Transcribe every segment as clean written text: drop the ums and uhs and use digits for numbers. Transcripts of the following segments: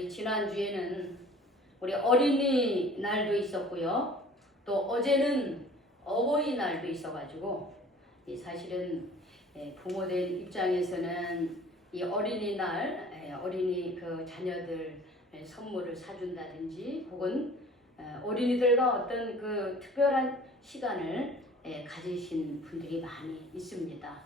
우리 지난주에는 우리 어린이날도 있었고요. 또 어제는 어버이날도 있어가지고 사실은 부모들 입장에서는 이 어린이날 어린이 그 자녀들 선물을 사준다든지 혹은 어린이들과 어떤 그 특별한 시간을 가지신 분들이 많이 있습니다.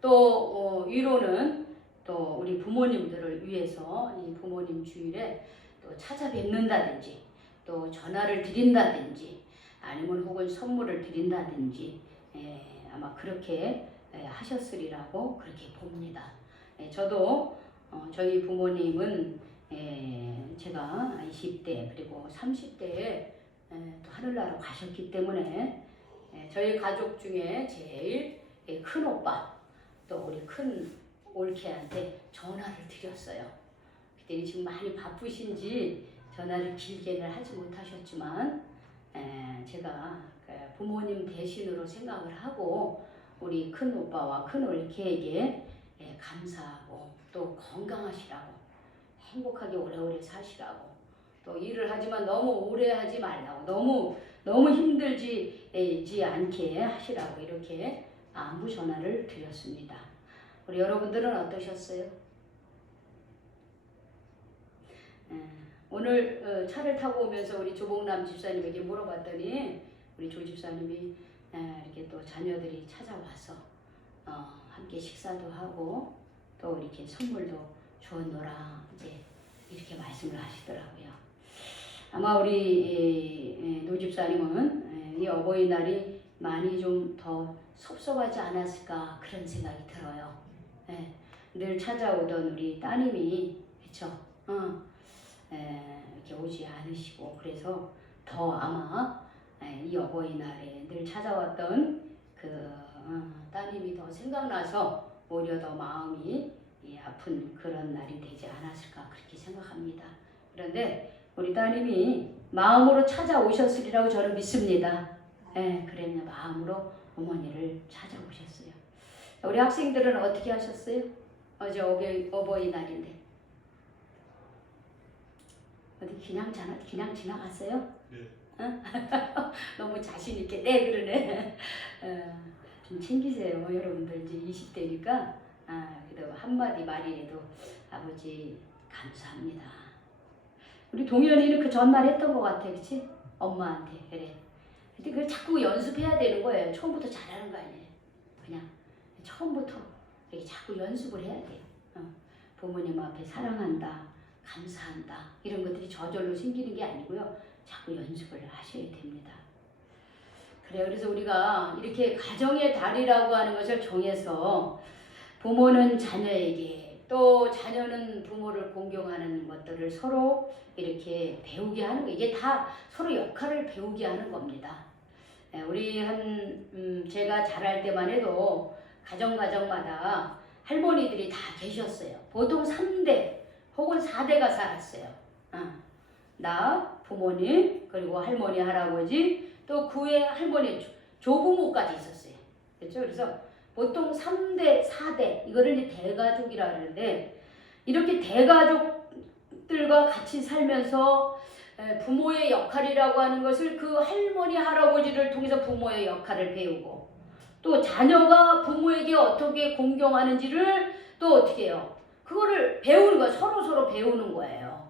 또 위로는 또 우리 부모님들을 위해서 이 부모님 주일에 또 찾아뵙는다든지 또 전화를 드린다든지 아니면 혹은 선물을 드린다든지 아마 그렇게 하셨으리라고 그렇게 봅니다. 저도 저희 부모님은 제가 20대 그리고 30대에 또 하늘나라로 가셨기 때문에 저희 가족 중에 제일 큰 오빠 또 우리 큰 올케한테 전화를 드렸어요. 그때 지금 많이 바쁘신지 전화를 길게는 하지 못하셨지만 제가 부모님 대신으로 생각을 하고 우리 큰 오빠와 큰 올케에게 감사하고 또 건강하시라고 행복하게 오래오래 사시라고 또 일을 하지만 너무 오래 하지 말라고 너무 힘들지 않게 하시라고 이렇게 안부 전화를 드렸습니다. 우리 여러분들은 어떠셨어요? 오늘 차를 타고 오면서 우리 조봉남 집사님에게 물어봤더니 우리 조 집사님이 이렇게 또 자녀들이 찾아와서 함께 식사도 하고 또 이렇게 선물도 주었노라 이제 이렇게 말씀을 하시더라고요. 아마 우리 노 집사님은 이 어버이날이 많이 좀 더 섭섭하지 않았을까 그런 생각이 들어요. 늘 찾아오던 우리 따님이 그쵸? 이렇게 오지 않으시고 그래서 더 아마 이 어버이날에 늘 찾아왔던 그 따님이 더 생각나서 오히려 더 마음이 아픈 그런 날이 되지 않았을까 그렇게 생각합니다. 그런데 우리 따님이 마음으로 찾아오셨으리라고 저는 믿습니다. 그랬나 마음으로 어머니를 찾아오셨어요. 우리 학생들은 어떻게 하셨어요? 어제 어버이날인데 어디 그냥 지나갔어요? 네. 너무 자신 있게 네 그러네. 좀 챙기세요 여러분들 이제 20대니까 그래도 한마디 말이라도 아버지 감사합니다. 우리 동현이는 그 전날 했던 것 같아, 그렇지? 엄마한테 그래. 근데 그걸 자꾸 연습해야 되는 거예요. 처음부터 잘하는 거 아니에요. 그냥 처음부터 이렇게 자꾸 연습을 해야 돼요. 부모님 앞에 사랑한다, 감사한다 이런 것들이 저절로 생기는 게 아니고요. 자꾸 연습을 하셔야 됩니다. 그래요. 그래서 우리가 이렇게 가정의 달이라고 하는 것을 정해서 부모는 자녀에게 또 자녀는 부모를 공경하는 것들을 서로 이렇게 배우게 하는 거 이게 다 서로 역할을 배우게 하는 겁니다. 우리 제가 자랄 때만 해도 가정마다 할머니들이 다 계셨어요. 보통 3대 혹은 4대가 살았어요. 나, 부모님, 그리고 할머니, 할아버지, 또 그의 할머니, 조부모까지 있었어요. 그렇죠? 그래서 보통 3대, 4대, 이거를 이제 대가족이라 하는데, 이렇게 대가족들과 같이 살면서 부모의 역할이라고 하는 것을 그 할머니, 할아버지를 통해서 부모의 역할을 배우고, 또 자녀가 부모에게 어떻게 공경하는지를 또 어떻게 해요? 그거를 배우는 거예요. 서로 배우는 거예요.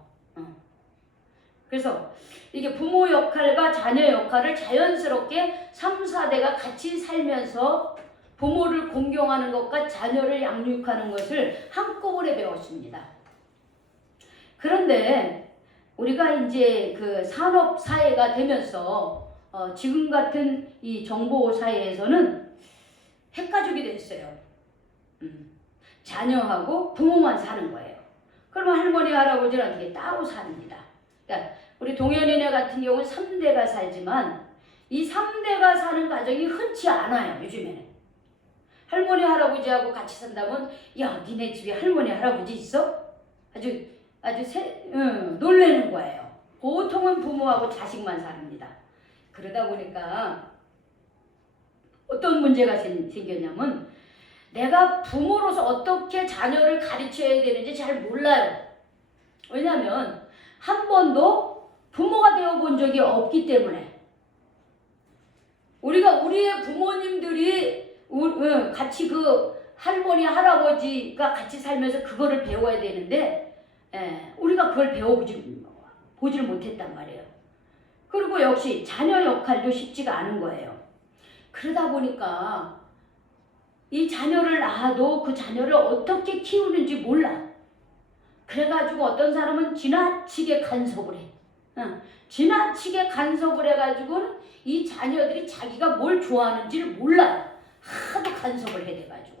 그래서 이게 부모 역할과 자녀 역할을 자연스럽게 3, 4대가 같이 살면서 부모를 공경하는 것과 자녀를 양육하는 것을 한꺼번에 배웠습니다. 그런데 우리가 이제 그 산업 사회가 되면서 지금 같은 이 정보 사회에서는 핵가족이 됐어요. 자녀하고 부모만 사는 거예요. 그러면 할머니, 할아버지는 어떻게 따로 삽니다. 그러니까 우리 동현이네 같은 경우는 3대가 살지만 이 3대가 사는 가정이 흔치 않아요. 요즘에는. 할머니, 할아버지하고 같이 산다면 야, 니네 집에 할머니, 할아버지 있어? 아주 놀라는 거예요. 보통은 부모하고 자식만 삽니다. 그러다 보니까 어떤 문제가 생겼냐면 내가 부모로서 어떻게 자녀를 가르쳐야 되는지 잘 몰라요. 왜냐하면 한 번도 부모가 되어본 적이 없기 때문에 우리의 부모님들이 같이 그 할머니 할아버지가 같이 살면서 그거를 배워야 되는데 우리가 그걸 보지를 못했단 말이에요. 그리고 역시 자녀 역할도 쉽지가 않은 거예요. 그러다 보니까 이 자녀를 낳아도 그 자녀를 어떻게 키우는지 몰라. 그래가지고 어떤 사람은 지나치게 간섭을 해. 지나치게 간섭을 해가지고는 이 자녀들이 자기가 뭘 좋아하는지를 몰라요. 하도 간섭을 해대가지고.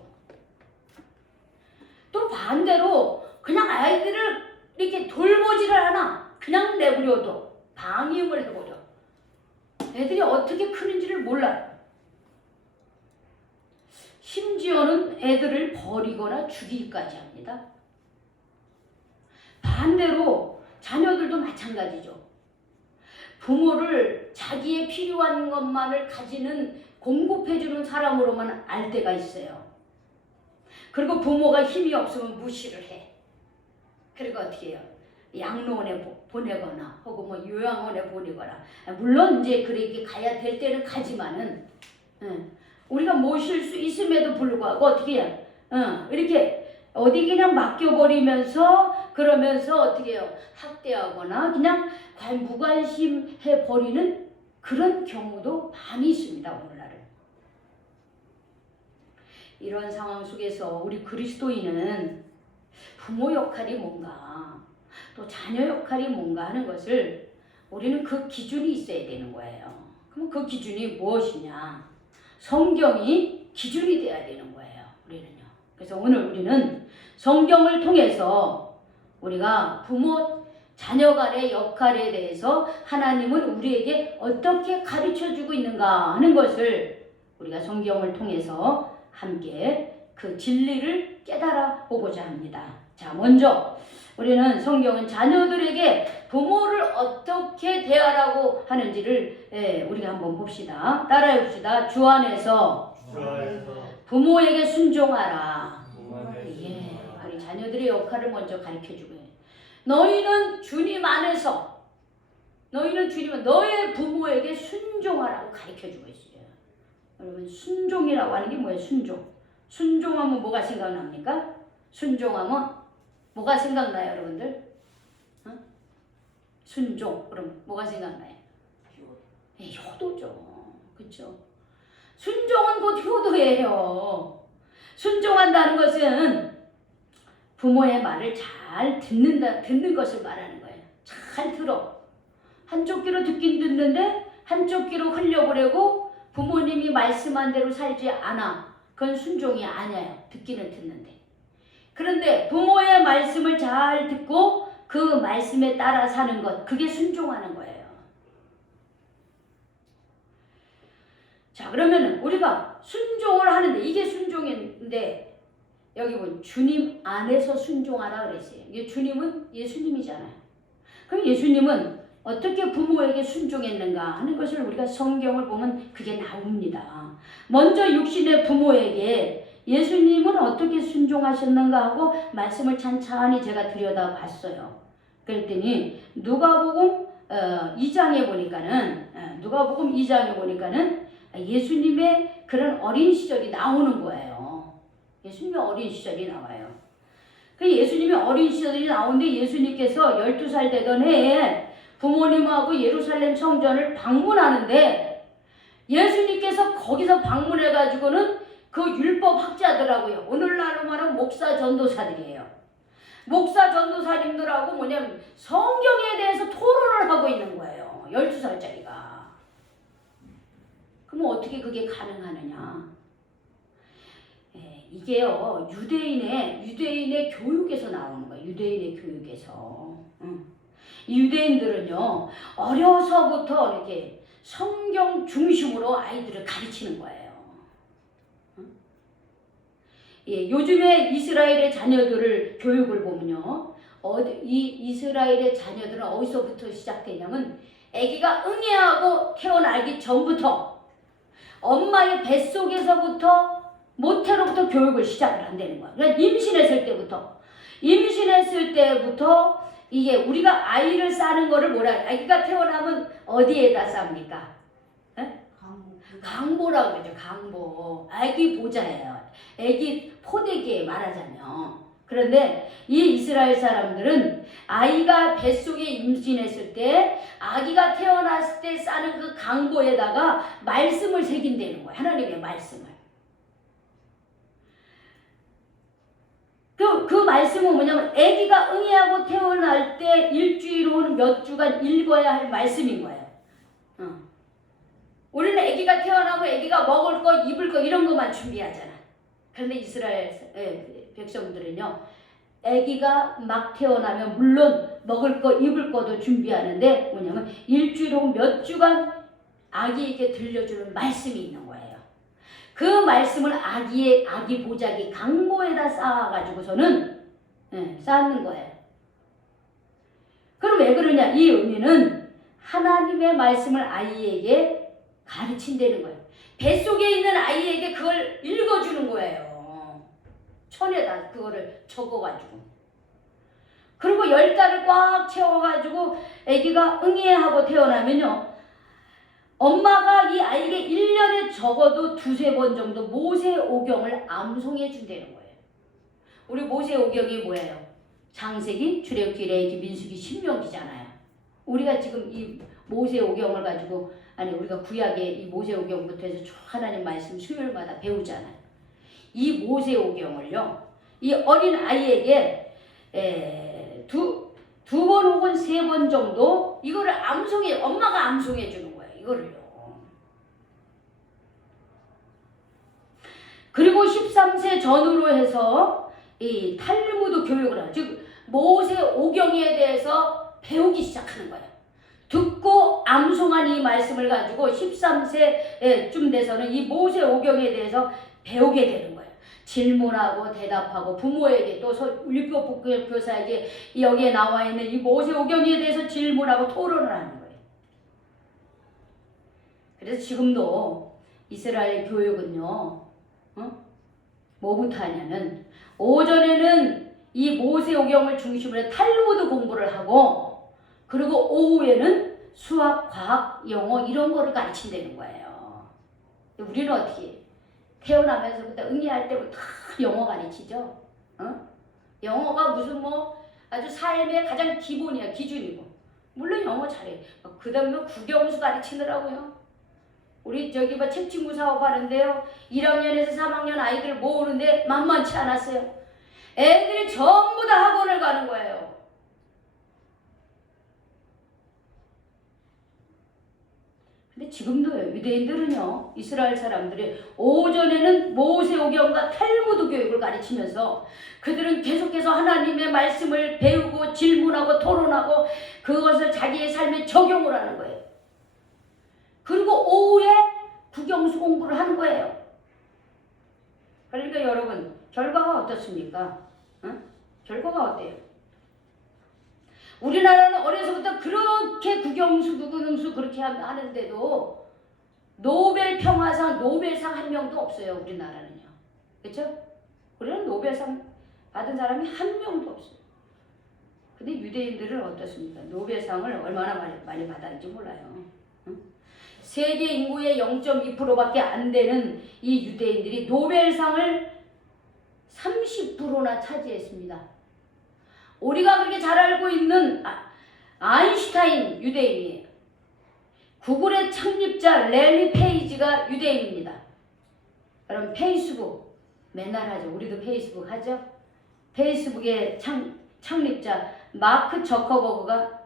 또 반대로 그냥 아이들을 이렇게 돌보지를 않아. 그냥 내버려둬. 방임을 해버려. 애들이 어떻게 크는지를 몰라요. 심지어는 애들을 버리거나 죽이기까지 합니다. 반대로 자녀들도 마찬가지죠. 부모를 자기의 필요한 것만을 가지는 공급해주는 사람으로만 알 때가 있어요. 그리고 부모가 힘이 없으면 무시를 해. 그리고 어떻게 해요? 양로원에 보내거나 혹은 뭐 요양원에 보내거나, 물론 이제 그렇게 가야 될 때는 가지만은 우리가 모실 수 있음에도 불구하고 어떻게 해요? 이렇게 어디 그냥 맡겨버리면서 그러면서 어떻게 해요? 학대하거나 그냥 무관심해 버리는 그런 경우도 많이 있습니다. 오늘날은. 이런 상황 속에서 우리 그리스도인은 부모 역할이 뭔가 또 자녀 역할이 뭔가 하는 것을 우리는 그 기준이 있어야 되는 거예요. 그럼 그 기준이 무엇이냐? 성경이 기준이 돼야 되는 거예요. 우리는요. 그래서 오늘 우리는 성경을 통해서 우리가 부모 자녀 간의 역할에 대해서 하나님은 우리에게 어떻게 가르쳐주고 있는가 하는 것을 우리가 성경을 통해서 함께 그 진리를 깨달아 보고자 합니다. 자, 먼저 우리는 성경은 자녀들에게 부모를 어떻게 대하라고 하는지를 우리가 한번 봅시다. 따라해 봅시다. 주 안에서 부모에게 순종하라. 우리 자녀들의 역할을 먼저 가르쳐주고 해요. 너희는 주님 안에서 너의 부모에게 순종하라고 가르쳐주고 있어요. 여러분, 순종이라고 하는 게 뭐예요? 순종하면 뭐가 생각납니까? 순종하면 뭐가 생각나요, 여러분들? 순종. 그럼 뭐가 생각나요? 효도죠. 그렇죠? 순종은 곧 효도예요. 순종한다는 것은 부모의 말을 잘 듣는 것을 말하는 거예요. 잘 들어. 한쪽 귀로 듣긴 듣는데 한쪽 귀로 흘려보내고 부모님이 말씀한 대로 살지 않아. 그건 순종이 아니에요. 듣기는 듣는데. 그런데 부모의 말씀을 잘 듣고 그 말씀에 따라 사는 것, 그게 순종하는 거예요. 자, 그러면은 우리가 순종을 하는데 이게 순종인데 여기 보면 주님 안에서 순종하라 그랬어요. 이게 주님은 예수님이잖아요. 그럼 예수님은 어떻게 부모에게 순종했는가 하는 것을 우리가 성경을 보면 그게 나옵니다. 먼저 육신의 부모에게 예수님은 어떻게 순종하셨는가 하고 말씀을 찬찬히 제가 들여다봤어요. 그랬더니 누가복음 2장에 보니까는 예수님의 그런 어린 시절이 나오는 거예요. 예수님의 어린 시절이 나와요. 그 예수님의 어린 시절이 나오는데 예수님께서 12살 되던 해에 부모님하고 예루살렘 성전을 방문하는데 예수님께서 거기서 방문해가지고는 그 율법 학자들하고요. 오늘날로 말하면 목사 전도사들이에요. 목사 전도사님들하고 뭐냐면 성경에 대해서 토론을 하고 있는 거예요. 12살짜리가. 그럼 어떻게 그게 가능하느냐? 이게요. 유대인의 교육에서 나오는 거예요. 유대인의 교육에서. 이 유대인들은요. 어려서부터 이렇게 성경 중심으로 아이들을 가르치는 거예요. 요즘에 이스라엘의 자녀들을 교육을 보면요. 이 이스라엘의 자녀들은 어디서부터 시작되냐면 아기가 응애하고 태어나기 전부터 엄마의 뱃속에서부터 모태로부터 교육을 시작을 한다는 거야. 그러니까 임신했을 때부터 이게 우리가 아이를 싸는 거를 뭐라 아기가 태어나면 어디에다 쌉니까? 강보라고 그러죠. 강보. 아기 보자예요. 아기 포대기에 말하자면. 그런데 이 이스라엘 사람들은 아이가 뱃속에 임신했을 때 아기가 태어났을 때 싸는 그 강보에다가 말씀을 새긴다는 거예요. 하나님의 말씀을. 그 말씀은 뭐냐면 아기가 응애하고 태어날 때 일주일 혹은 몇 주간 읽어야 할 말씀인 거예요. 우리는 아기가 태어나고 아기가 먹을 거 입을 거 이런 것만 준비하잖아. 그런데 이스라엘 백성들은요. 아기가 막 태어나면 물론 먹을 거 입을 거도 준비하는데 뭐냐면 일주일 혹은 몇 주간 아기에게 들려주는 말씀이 있는 거예요. 그 말씀을 아기 보자기 강보에다 쌓아가지고서는 쌓는 거예요. 그럼 왜 그러냐? 이 의미는 하나님의 말씀을 아이에게 가르친다는 거예요. 뱃속에 있는 아이에게 그걸 읽어주는 거예요. 천에다 그거를 적어가지고. 그리고 10달을 꽉 채워가지고 아기가 응애하고 태어나면요. 엄마가 이 아이에게 1년에 적어도 2-3번 정도 모세오경을 암송해 준다는 거예요. 우리 모세오경이 뭐예요? 창세기, 출애굽기, 레위기, 민수기, 신명기잖아요. 우리가 지금 이 모세오경을 가지고 우리가 구약의 이 모세오경부터 해서 쭉 하나님 말씀 수요일마다 배우잖아요. 이 모세오경을요. 이 어린 아이에게 두 번 혹은 3번 정도 이거를 엄마가 암송해 주는 거예요. 이거를요. 그리고 13세 전후로 해서 이 탈무드 교육을 하죠. 즉 모세오경에 대해서 배우기 시작하는 거예요. 듣고 암송한 이 말씀을 가지고 13세쯤 돼서는 이 모세오경에 대해서 배우게 되는 거예요. 질문하고 대답하고 부모에게 또 율법교사에게 여기에 나와 있는 이 모세오경에 대해서 질문하고 토론을 하는 거예요. 그래서 지금도 이스라엘 교육은요. 뭐부터 하냐면 오전에는 이 모세오경을 중심으로 해 탈무드 공부를 하고 그리고 오후에는 수학, 과학, 영어 이런 거를 가르친다는 거예요. 우리는 어떻게 태어나면서부터 응애할 때부터 다 영어 가르치죠. 영어가 무슨 아주 삶의 가장 기본이야. 기준이고. 물론 영어 잘해. 그 다음에 국영수 가르치더라고요. 우리 책친구 사업 하는데요. 1학년에서 3학년 아이들 모으는데 만만치 않았어요. 애들이 전부 다 학원을 가는 거예요. 근데 지금도 유대인들은요. 이스라엘 사람들이 오전에는 모세오경과 탈무드 교육을 가르치면서 그들은 계속해서 하나님의 말씀을 배우고 질문하고 토론하고 그것을 자기의 삶에 적용을 하는 거예요. 그리고 오후에 국영수 공부를 하는 거예요. 그러니까 여러분 결과가 어떻습니까? 결과가 어때요? 우리나라는 어려서부터 그렇게 국영수, 국영수 그렇게 하는데도 노벨 평화상, 노벨상 한 명도 없어요. 우리나라는요. 그렇죠? 우리는 노벨상 받은 사람이 한 명도 없어요. 근데 유대인들은 어떻습니까? 노벨상을 얼마나 많이 받았는지 몰라요. 세계 인구의 0.2%밖에 안 되는 이 유대인들이 노벨상을 30%나 차지했습니다. 우리가 그렇게 잘 알고 있는 아인슈타인 유대인이에요. 구글의 창립자 레리 페이지가 유대인입니다. 그럼 페이스북 맨날 하죠. 우리도 페이스북 하죠. 페이스북의 창립자 마크 저커버그가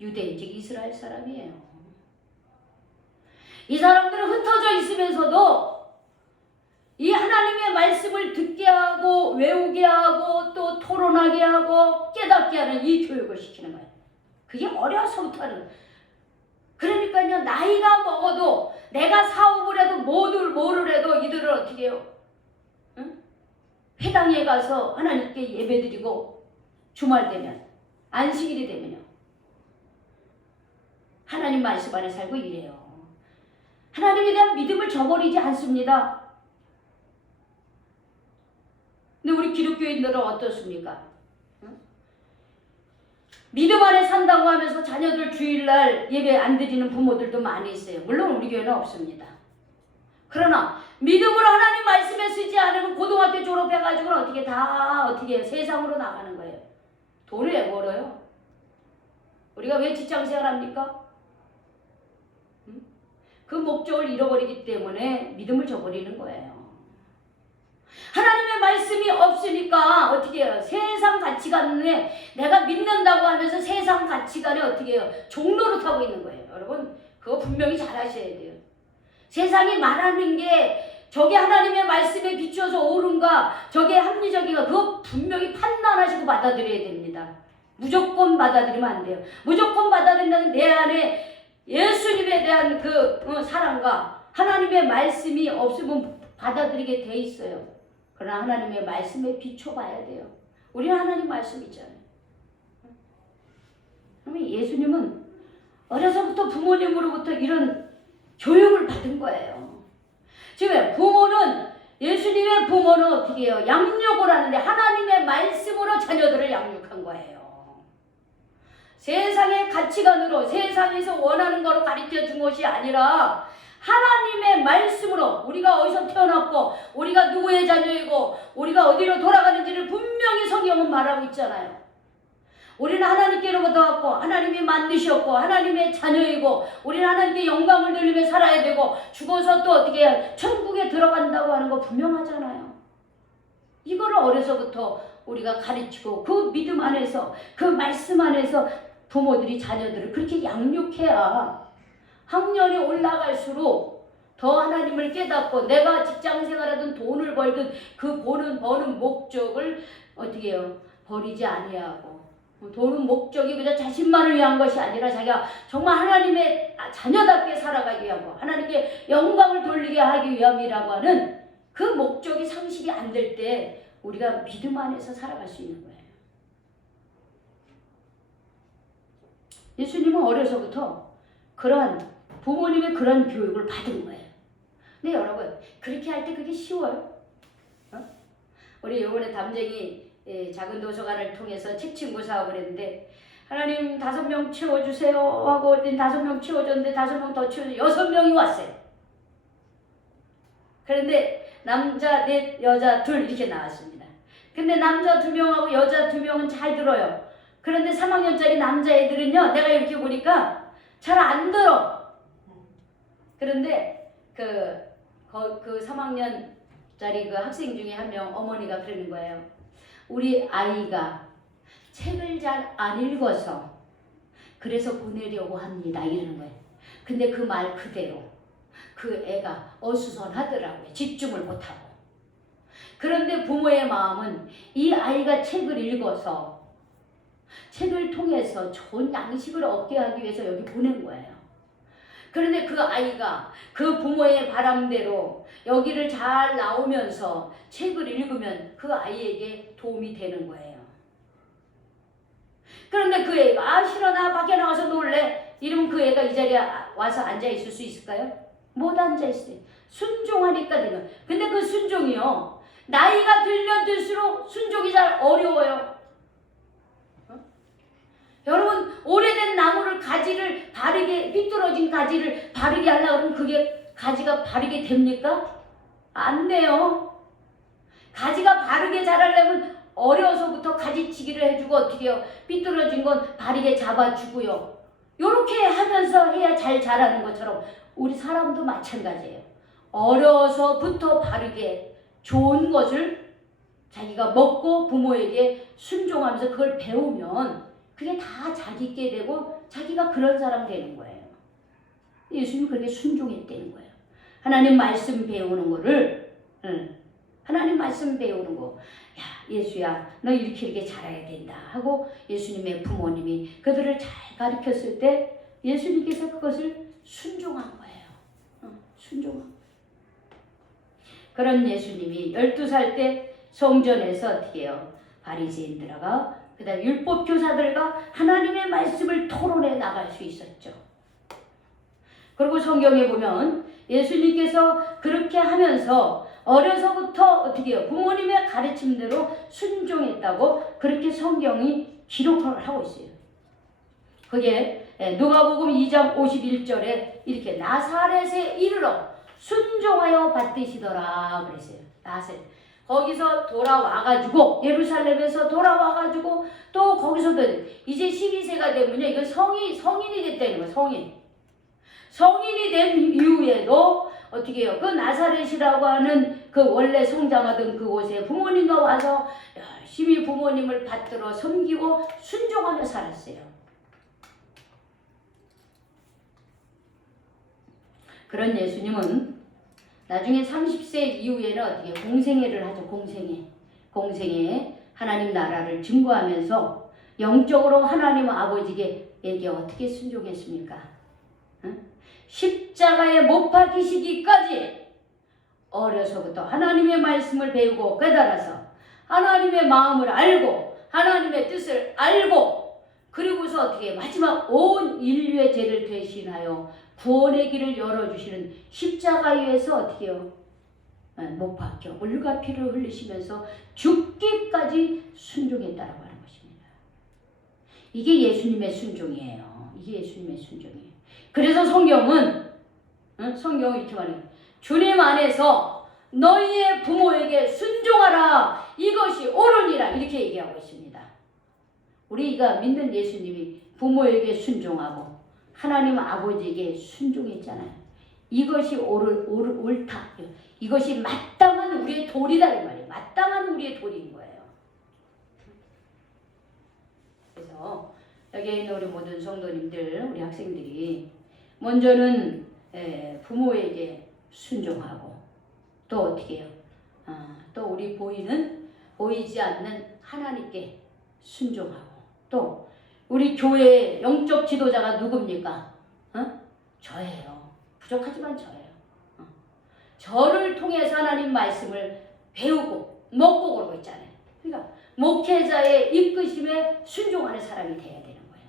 유대인, 즉 이스라엘 사람이에요. 이 사람들은 흩어져 있으면서도 이 하나님의 말씀을 듣게 하고 외우게 하고 또 토론하게 하고 깨닫게 하는 이 교육을 시키는 거예요. 그게 어려서부터 하는 거예요. 그러니까요. 나이가 먹어도 내가 사업을 해도 뭐를 해도 이들은 어떻게 해요? 회당에 가서 하나님께 예배드리고 주말 되면 안식일이 되면요. 하나님 말씀 안에 살고 이래요. 하나님에 대한 믿음을 저버리지 않습니다. 근데 우리 기독교인들은 어떻습니까? 믿음 안에 산다고 하면서 자녀들 주일날 예배 안 드리는 부모들도 많이 있어요. 물론 우리 교회는 없습니다. 그러나 믿음으로 하나님 말씀에 쓰지 않으면 고등학교 졸업해가지고는 어떻게 세상으로 나가는 거예요. 돈을 왜 벌어요? 우리가 왜 직장생활 합니까? 그 목적을 잃어버리기 때문에 믿음을 저버리는 거예요. 하나님의 말씀이 없으니까 어떻게 해요? 세상 가치관에 내가 믿는다고 하면서 세상 가치관에 어떻게 해요? 종로로 타고 있는 거예요. 여러분 그거 분명히 잘 아셔야 돼요. 세상이 말하는 게 저게 하나님의 말씀에 비추어서 옳은가 저게 합리적인가 그거 분명히 판단하시고 받아들여야 됩니다. 무조건 받아들이면 안 돼요. 무조건 받아들인다는 내 안에 예수님에 대한 그 사랑과 하나님의 말씀이 없으면 받아들이게 돼 있어요. 그러나 하나님의 말씀에 비춰봐야 돼요. 우리는 하나님 말씀 있잖아요. 그러면 예수님은 어려서부터 부모님으로부터 이런 교육을 받은 거예요. 지금 부모는 예수님의 부모는 어떻게 해요? 양육을 하는데 하나님의 말씀으로 자녀들을 양육한 거예요. 세상의 가치관으로 세상에서 원하는 거로 가르쳐 준 것이 아니라 하나님의 말씀으로 우리가 어디서 태어났고 우리가 누구의 자녀이고 우리가 어디로 돌아가는지를 분명히 성경은 말하고 있잖아요. 우리는 하나님께로부터 왔고 하나님이 만드셨고 하나님의 자녀이고 우리는 하나님께 영광을 돌리며 살아야 되고 죽어서 또 어떻게 해야 천국에 들어간다고 하는 거 분명하잖아요. 이거를 어려서부터 우리가 가르치고 그 믿음 안에서 그 말씀 안에서 부모들이 자녀들을 그렇게 양육해야 학년이 올라갈수록 더 하나님을 깨닫고 내가 직장생활하든 돈을 벌든 그 버는 목적을 어떻게 해요? 버리지 아니하고 돈은 목적이 그냥 자신만을 위한 것이 아니라 자기가 정말 하나님의 자녀답게 살아가기 위하고 하나님께 영광을 돌리게 하기 위함이라고 하는 그 목적이 상실이 안 될 때 우리가 믿음 안에서 살아갈 수 있는 거예요. 예수님은 어려서부터 그러한 부모님의 그런 교육을 받은 거예요. 근데 여러분 그렇게 할 때 그게 쉬워요? 우리 요번에 담쟁이 작은 도서관을 통해서 책 친구 사업을 했는데 하나님 5명 채워주세요 하고 5명 채워줬는데 5명 더 채워주세요. 6명이 왔어요. 그런데 남자 4, 여자 2 이렇게 나왔습니다. 근데 남자 2명하고 여자 2명은 잘 들어요. 그런데 3학년짜리 남자애들은요 내가 이렇게 보니까 잘 안 들어. 그런데 그 3학년짜리 그 학생 중에 한 명 어머니가 그러는 거예요. 우리 아이가 책을 잘 안 읽어서 그래서 보내려고 합니다. 이러는 거예요. 근데 그 말 그대로 그 애가 어수선하더라고요. 집중을 못하고. 그런데 부모의 마음은 이 아이가 책을 읽어서 책을 통해서 좋은 양식을 얻게 하기 위해서 여기 보낸 거예요. 그런데 그 아이가 그 부모의 바람대로 여기를 잘 나오면서 책을 읽으면 그 아이에게 도움이 되는 거예요. 그런데 그 애가 싫어 나 밖에 나가서 놀래 이러면 그 애가 이 자리에 와서 앉아 있을 수 있을까요? 못 앉아 있어요. 순종하니까 되는. 근데 그 순종이요 나이가 들면 들수록 순종이 잘 어려워요. 여러분 오래된 나무를 가지를 바르게 삐뚤어진 가지를 바르게 하려고 하면 그게 가지가 바르게 됩니까? 안 돼요. 가지가 바르게 자라려면 어려서부터 가지치기를 해주고 어떻게 해요? 삐뚤어진 건 바르게 잡아주고요. 요렇게 하면서 해야 잘 자라는 것처럼 우리 사람도 마찬가지예요. 어려서부터 바르게 좋은 것을 자기가 먹고 부모에게 순종하면서 그걸 배우면 그게 다 자기께 되고 자기가 그런 사람 되는 거예요. 예수님이 그렇게 순종했다는 거예요. 하나님 말씀 배우는 거를 하나님 말씀 배우는 거 야 예수야 너 이렇게 자라야 된다 하고 예수님의 부모님이 그들을 잘 가르쳤을 때 예수님께서 그것을 순종한 거예요. 순종한 거예요. 그런 예수님이 12살 때 성전에서 어떻게 해요? 바리새인들과 그 다음에 율법 교사들과 하나님의 말씀을 토론해 나갈 수 있었죠. 그리고 성경에 보면 예수님께서 그렇게 하면서 어려서부터 어떻게 해요? 부모님의 가르침대로 순종했다고 그렇게 성경이 기록을 하고 있어요. 그게 누가복음 2장 51절에 이렇게 나사렛에 이르러 순종하여 받드시더라 그랬어요. 나사렛. 거기서 돌아와가지고 예루살렘에서 돌아와가지고 또 거기서도 이제 12세가 되면요. 이건 성인이 됐다는 거예요. 성인이 된 이후에도 어떻게 해요? 그 나사렛이라고 하는 그 원래 성장하던 그곳에 부모님과 와서 열심히 부모님을 받들어 섬기고 순종하며 살았어요. 그런 예수님은 나중에 30세 이후에는 어떻게 공생애를 하죠. 공생애 하나님 나라를 증거하면서 영적으로 하나님 아버지에게 어떻게 순종했습니까? 응? 십자가에 못 박히시기까지 어려서부터 하나님의 말씀을 배우고 깨달아서 하나님의 마음을 알고 하나님의 뜻을 알고 그리고서 어떻게 마지막 온 인류의 죄를 대신하여 구원의 길을 열어주시는 십자가에서 어떻게 해요? 못 박혀 물과 피를 흘리시면서 죽기까지 순종했다라고 하는 것입니다. 이게 예수님의 순종이에요. 이게 예수님의 순종이에요. 그래서 성경은 이렇게 말해요. 주님 안에서 너희의 부모에게 순종하라. 이것이 옳으니라. 이렇게 얘기하고 있습니다. 우리가 믿는 예수님이 부모에게 순종하고 하나님 아버지에게 순종했잖아요. 이것이 옳다. 이것이 마땅한 우리의 도리다 이 말이에요. 마땅한 우리의 도리인 거예요. 그래서 여기 있는 우리 모든 성도님들, 우리 학생들이 먼저는 부모에게 순종하고 또 어떻게 해요? 또 우리 보이지 않는 하나님께 순종하고 또 우리 교회의 영적 지도자가 누굽니까? 저예요. 부족하지만 저예요. 저를 통해서 하나님 말씀을 배우고 먹고 그러고 있잖아요. 그러니까 목회자의 이끄심에 순종하는 사람이 돼야 되는 거예요.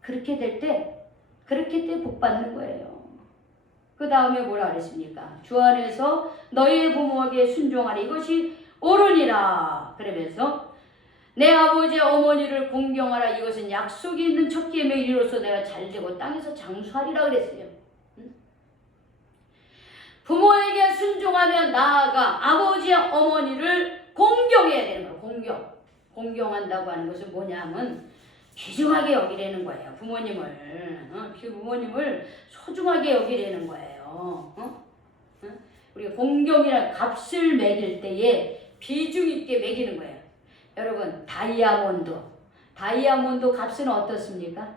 그렇게 될 때 복 받는 거예요. 그 다음에 뭐라 그랬습니까? 주 안에서 너희의 부모에게 순종하라. 이것이 옳으니라. 그러면서 내 아버지 어머니를 공경하라. 이것은 약속이 있는 첫 계명이로서 내가 잘되고 땅에서 장수하리라 그랬어요. 부모에게 순종하면 나아가 아버지 어머니를 공경해야 되는 거예요. 공경한다고 하는 것은 뭐냐면 귀중하게 여기려는 거예요. 부모님을 소중하게 여기려는 거예요. 우리가 공경이란 값을 매길 때에 비중 있게 매기는 거예요. 여러분 다이아몬드 값은 어떻습니까?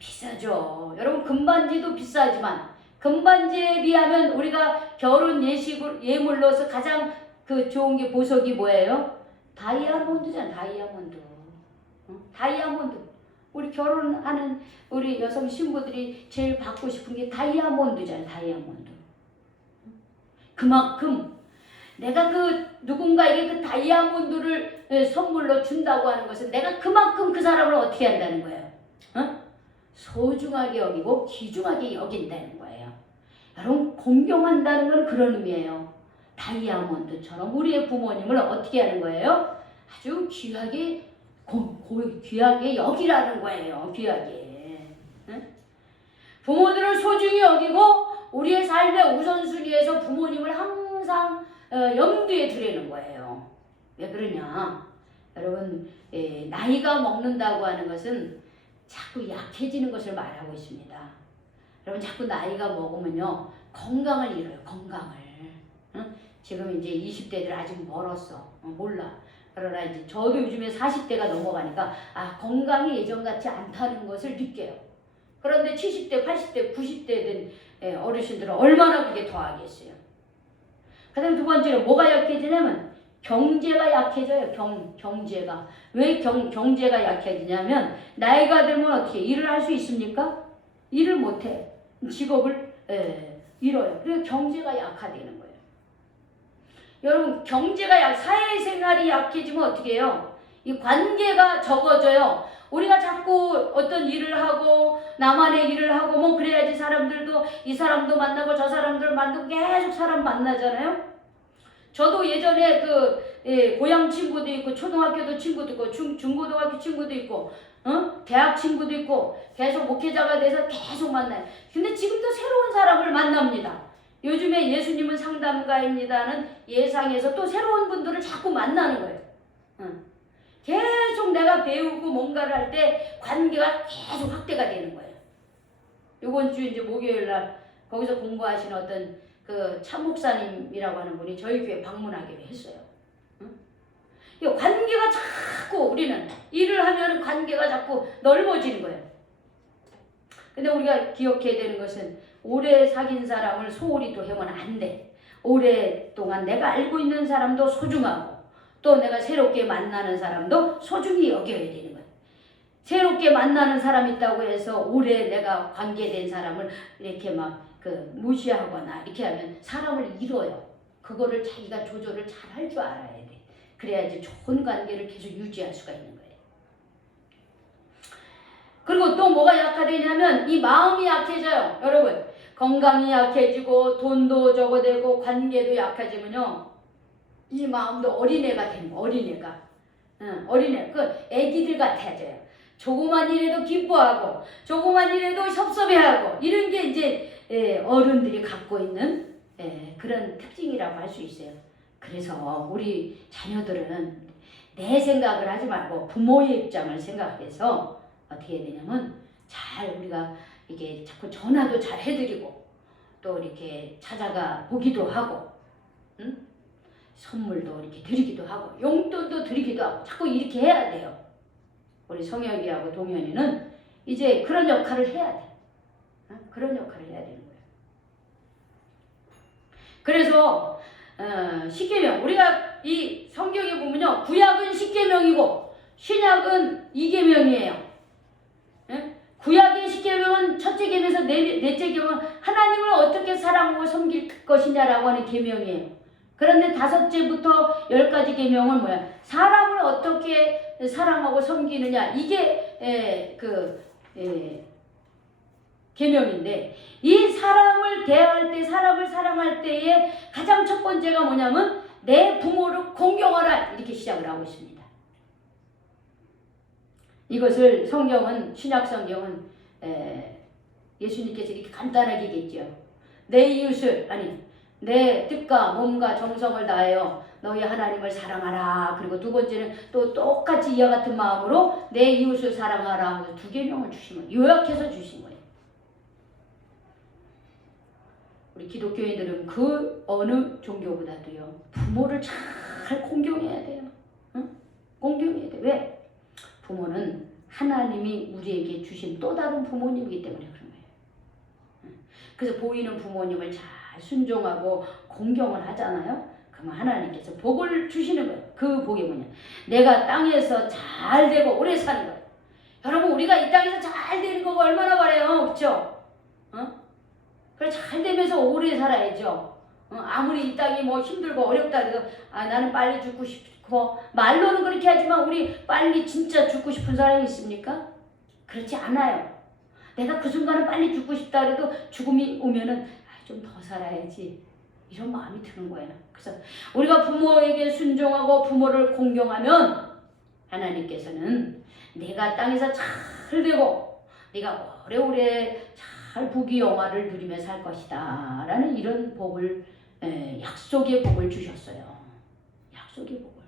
비싸죠. 여러분 금반지도 비싸지만 금반지에 비하면 우리가 결혼 예물로서 가장 좋은 게 보석이 뭐예요? 다이아몬드잖아. 다이아몬드. 우리 결혼하는 우리 여성 신부들이 제일 받고 싶은 게 다이아몬드잖아요. 다이아몬드. 그만큼 내가 누군가에게 다이아몬드를 선물로 준다고 하는 것은 내가 그만큼 그 사람을 어떻게 한다는 거예요? 소중하게 여기고 귀중하게 여긴다는 거예요. 여러분 공경한다는 건 그런 의미예요. 다이아몬드처럼 우리의 부모님을 어떻게 하는 거예요? 아주 귀하게 귀하게 여기라는 거예요. 귀하게. 부모들을 소중히 여기고 우리의 삶의 우선순위에서 부모님을 항상 염두에 두려는 거예요. 왜 그러냐? 여러분 나이가 먹는다고 하는 것은 자꾸 약해지는 것을 말하고 있습니다. 여러분 자꾸 나이가 먹으면요 건강을 잃어요. 건강을. 지금 이제 20대들 아직 멀었어. 몰라. 그러나 이제 저도 요즘에 40대가 넘어가니까 건강이 예전 같지 않다는 것을 느껴요. 그런데 70대, 80대, 90대 된 어르신들은 얼마나 그게 더하겠어요. 그 다음 두 번째로 뭐가 약해지냐면 경제가 약해져요. 경제가. 왜 경제가 약해지냐면 나이가 들면 어떻게 일을 할 수 있습니까? 일을 못해. 직업을 잃어요. 그래서 경제가 약화되는 거예요. 여러분 사회생활이 약해지면 어떻게 해요? 이 관계가 적어져요. 우리가 자꾸 어떤 일을 하고 나만의 일을 하고 뭐 그래야지 사람들도 이 사람도 만나고 저 사람들 만나고 계속 사람 만나잖아요. 저도 예전에 고향 친구도 있고 초등학교도 친구도 있고 중고등학교 친구도 있고 대학 친구도 있고 계속 목회자가 돼서 계속 만나요. 근데 지금도 새로운 사람을 만납니다. 요즘에 예수님은 상담가입니다는 예상에서 또 새로운 분들을 자꾸 만나는 거예요. 계속 내가 배우고 뭔가를 할 때 관계가 계속 확대가 되는 거예요. 이번 주 이제 목요일 날 거기서 공부하시는 어떤 그 참목사님이라고 하는 분이 저희 교회 방문하기로 했어요. 관계가 자꾸 우리는 일을 하면 관계가 자꾸 넓어지는 거예요. 근데 우리가 기억해야 되는 것은 오래 사귄 사람을 소홀히 또 해서는 안 돼. 오랫동안 내가 알고 있는 사람도 소중하고 또 내가 새롭게 만나는 사람도 소중히 여겨야 되는 거예요. 새롭게 만나는 사람이 있다고 해서 오래 내가 관계된 사람을 이렇게 막 무시하거나 이렇게 하면 사람을 잃어요. 그거를 자기가 조절을 잘 할 줄 알아야 돼. 그래야지 좋은 관계를 계속 유지할 수가 있는 거예요. 그리고 또 뭐가 약화되냐면 이 마음이 약해져요. 여러분 건강이 약해지고 돈도 적어되고 관계도 약해지면요 이 마음도 어린애가 되는 거예요. 어린애 애기들 같아져요. 조그만 일에도 기뻐하고 조그만 일에도 섭섭해하고 이런 게 이제 어른들이 갖고 있는 그런 특징이라고 할 수 있어요. 그래서 우리 자녀들은 내 생각을 하지 말고 부모의 입장을 생각해서 어떻게 해야 되냐면 잘 우리가 이게 자꾸 전화도 잘 해드리고 또 이렇게 찾아가 보기도 하고 선물도 이렇게 드리기도 하고 용돈도 드리기도 하고 자꾸 이렇게 해야 돼요. 우리 성혁이하고 동현이는 이제 그런 역할을 해야 돼. 그런 역할을 해야 되는 거예요. 그래서 십계명 우리가 이 성경에 보면요 구약은 십계명이고 신약은 이계명이에요. 구약의 십계명은 첫째 계명에서 넷째 계명은 하나님을 어떻게 사랑하고 섬길 것이냐라고 하는 계명이에요. 그런데 5제부터 10가지 계명은 뭐야? 사람을 어떻게 사랑하고 섬기느냐 이게 계명인데 이 사람을 대할 때 사람을 사랑할 때의 가장 첫 번째가 뭐냐면 내 부모를 공경하라 이렇게 시작을 하고 있습니다. 이것을 성경은 신약 성경은 예수님께서 이렇게 간단하게 얘기했죠. 내 이웃을 내 뜻과 몸과 정성을 다하여 너희 하나님을 사랑하라. 그리고 두 번째는 또 똑같이 이와 같은 마음으로 내 이웃을 사랑하라 하면서 2계명을 주신 거예요. 요약해서 주신 거예요. 우리 기독교인들은 그 어느 종교보다도요 부모를 잘 공경해야 돼요. 공경해야 돼. 왜? 부모는 하나님이 우리에게 주신 또 다른 부모님이기 때문에 그런 거예요. 그래서 보이는 부모님을 잘 순종하고 공경을 하잖아요. 그러면 하나님께서 복을 주시는 거예요. 그 복이 뭐냐? 내가 땅에서 잘 되고 오래 사는 거예요. 여러분 우리가 이 땅에서 잘 되는 거가 얼마나 바래요. 그렇죠? 그래 잘 되면서 오래 살아야죠. 아무리 이 땅이 뭐 힘들고 어렵다 그래도 나는 빨리 죽고 싶고 말로는 그렇게 하지만 우리 빨리 진짜 죽고 싶은 사람이 있습니까? 그렇지 않아요. 내가 그 순간은 빨리 죽고 싶다 그래도 죽음이 오면은 좀 더 살아야지 이런 마음이 드는 거예요. 그래서 우리가 부모에게 순종하고 부모를 공경하면 하나님께서는 내가 땅에서 잘 되고 네가 오래오래 잘 부귀영화를 누리며 살 것이다 라는 이런 복을 약속의 복을 주셨어요. 약속의 복을.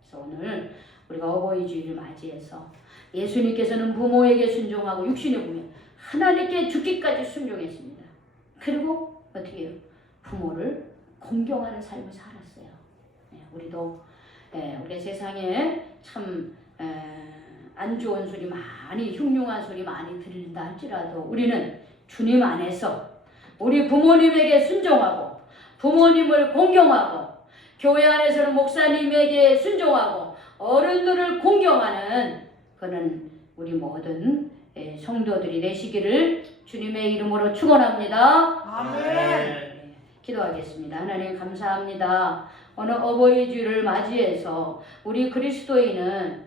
그래서 오늘 우리가 어버이 주일을 맞이해서 예수님께서는 부모에게 순종하고 육신에 보면 하나님께 죽기까지 순종했습니다. 그리고 어떻게 해요? 부모를 공경하는 삶을 살았어요. 우리도 우리 세상에 참 안 좋은 소리 많이 흉흉한 소리 많이 들린다 할지라도 우리는 주님 안에서 우리 부모님에게 순종하고 부모님을 공경하고 교회 안에서는 목사님에게 순종하고 어른들을 공경하는 그는 우리 모든 성도들이 되시기를 주님의 이름으로 축원합니다. 아멘. 기도하겠습니다. 하나님 감사합니다. 오늘 어버이 주일을 맞이해서 우리 그리스도인은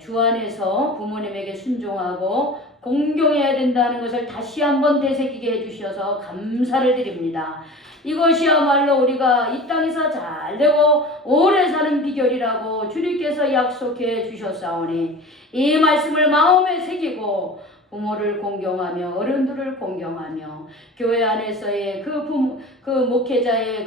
주 안에서 부모님에게 순종하고 공경해야 된다는 것을 다시 한번 되새기게 해주셔서 감사를 드립니다. 이것이야말로 우리가 이 땅에서 잘되고 오래 사는 비결이라고 주님께서 약속해 주셨사오니 이 말씀을 마음에 새기고 부모를 공경하며 어른들을 공경하며 교회 안에서의 그 목회자의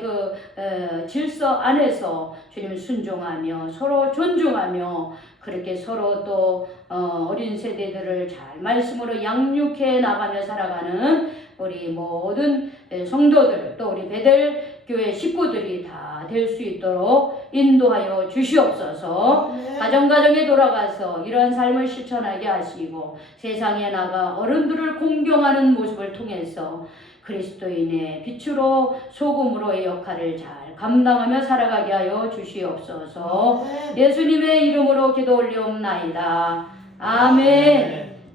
질서 안에서 주님 순종하며 서로 존중하며 그렇게 서로 또 어린 세대들을 잘 말씀으로 양육해 나가며 살아가는 우리 모든 성도들 또 우리 베델 교회 식구들이 다 될 수 있도록 인도하여 주시옵소서. 가정가정에 돌아가서 이러한 삶을 실천하게 하시고 세상에 나가 어른들을 공경하는 모습을 통해서 그리스도인의 빛으로 소금으로의 역할을 잘 감당하며 살아가게 하여 주시옵소서. 예수님의 이름으로 기도 올리옵나이다. 아멘.